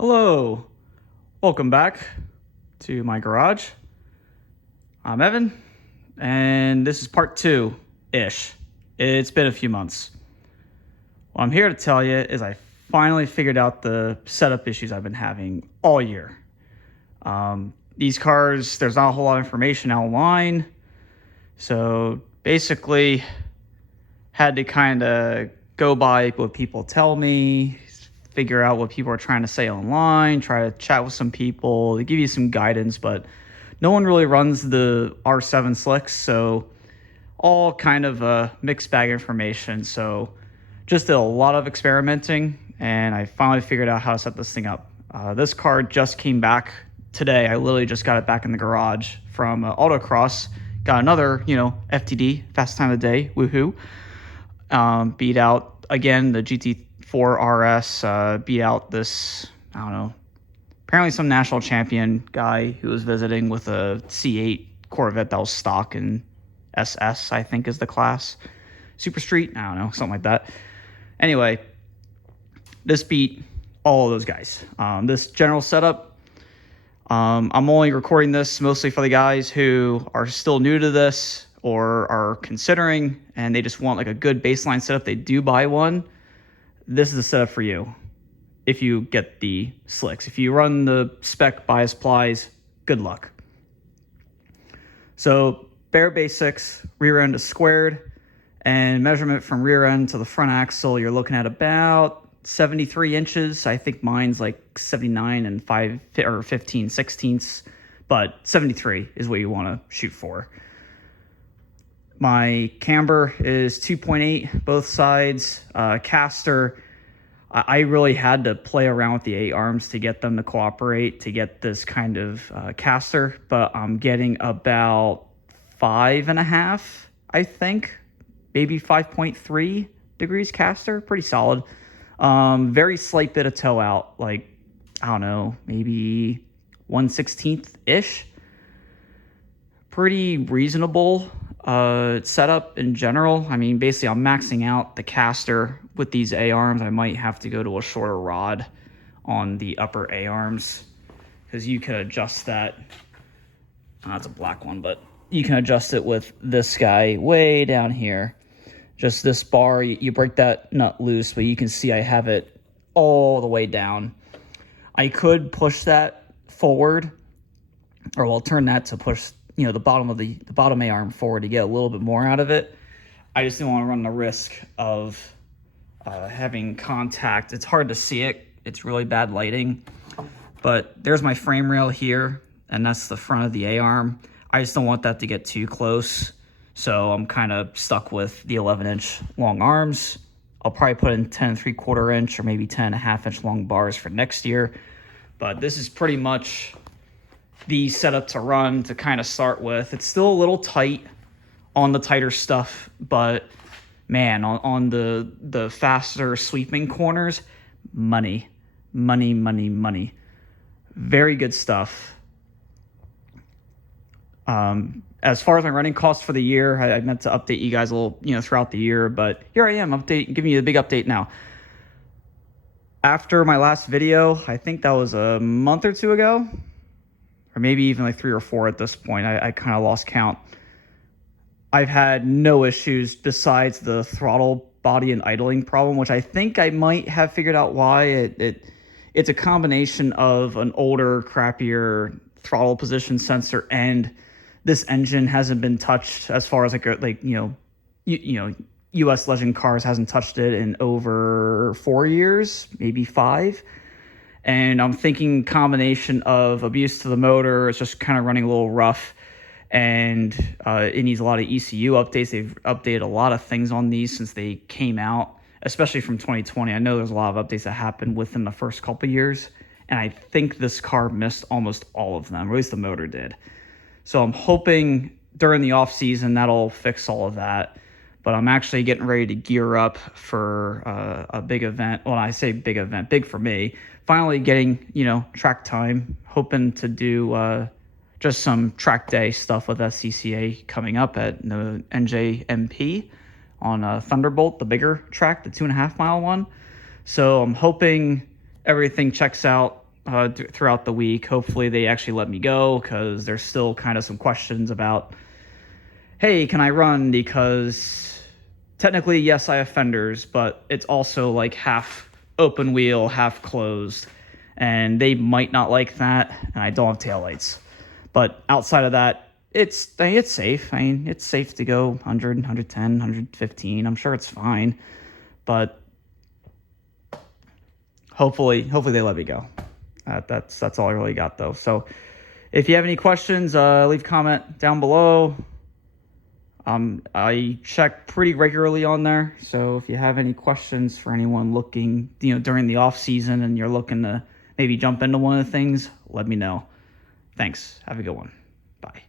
Hello, welcome back to my garage. I'm Evan, and this is part two-ish. It's been a few months. What I'm here to tell you is I finally figured out the setup issues I've been having all year. These cars, there's not a whole lot of information online, so basically had to kind of go by what people tell me, figure out what people are trying to say online, try to chat with some people. They give you some guidance, but no one really runs the R7 slicks, so all kind of a mixed bag information. So just did a lot of experimenting, and I finally figured out how to set this thing up. This car just came back today. I literally just got it back in the garage from Autocross. Got another, FTD, fast time of the day, woohoo. Beat out, again, the GT4 RS, beat out this, I don't know, apparently some national champion guy who was visiting with a C8 Corvette that was stock in SS, I think is the class. Super Street, I don't know, something like that. Anyway, this beat all of those guys. This general setup, I'm only recording this mostly for the guys who are still new to this or are considering and they just want like a good baseline setup. They do buy one. This is the setup for you if you get the slicks. If you run the spec bias plies, good luck. So bare basics, rear end is squared, and measurement from rear end to the front axle, you're looking at about 73 inches. I think mine's like 79 and 15 sixteenths, but 73 is what you want to shoot for. My camber is 2.8 both sides. Caster, I really had to play around with the 8 arms to get them to cooperate to get this kind of caster, but I'm getting about 5.5, I think, maybe 5.3 degrees caster. Pretty solid. Very slight bit of toe out, like, I don't know, maybe 1/16-ish. Pretty reasonable setup in general. I mean, basically, I'm maxing out the caster with these A-arms. I might have to go to a shorter rod on the upper A-arms because you can adjust that. That's a black one, but you can adjust it with this guy way down here. Just this bar, you break that nut loose, but you can see I have it all the way down. I could push that forward, or well, turn that to push the bottom of the bottom A-arm forward to get a little bit more out of it. I just didn't want to run the risk of having contact. It's hard to see it. It's really bad lighting. But there's my frame rail here, and that's the front of the A-arm. I just don't want that to get too close, so I'm kind of stuck with the 11-inch long arms. I'll probably put in 10 3/4 inch or maybe 10.5-inch long bars for next year. But this is pretty much the setup to run to kind of start with. It's still a little tight on the tighter stuff, but man, on the faster sweeping corners, money. Very good stuff. As far as my running costs for the year, I meant to update you guys a little, throughout the year, but here I am giving you the big update now. After my last video, I think that was a month or two ago, or maybe even like 3 or 4 at this point. I kind of lost count. I've had no issues besides the throttle body and idling problem, which I think I might have figured out why. It's a combination of an older, crappier throttle position sensor, and this engine hasn't been touched as far as U.S. Legend cars hasn't touched it in over 4 years, maybe 5. And I'm thinking combination of abuse to the motor. It's just kind of running a little rough, and it needs a lot of ECU updates. They've updated a lot of things on these since they came out, especially from 2020. I know there's a lot of updates that happened within the first couple of years, and I think this car missed almost all of them, or at least the motor did. So I'm hoping during the off season that'll fix all of that. But I'm actually getting ready to gear up for a big event. Well, I say big event, big for me. Finally getting, track time. Hoping to do just some track day stuff with SCCA coming up at the NJMP on Thunderbolt, the bigger track, the 2.5 mile one. So I'm hoping everything checks out throughout the week. Hopefully they actually let me go, because there's still kind of some questions about, hey, can I run? Because technically, yes, I have fenders, but it's also like half open wheel, half closed, and they might not like that, and I don't have taillights. But outside of that, it's safe. I mean, it's safe to go 100, 110, 115. I'm sure it's fine, but hopefully they let me go. That's all I really got, though. So if you have any questions, leave a comment down below. I check pretty regularly on there, so if you have any questions for anyone looking, during the off season, and you're looking to maybe jump into one of the things, let me know. Thanks. Have a good one. Bye.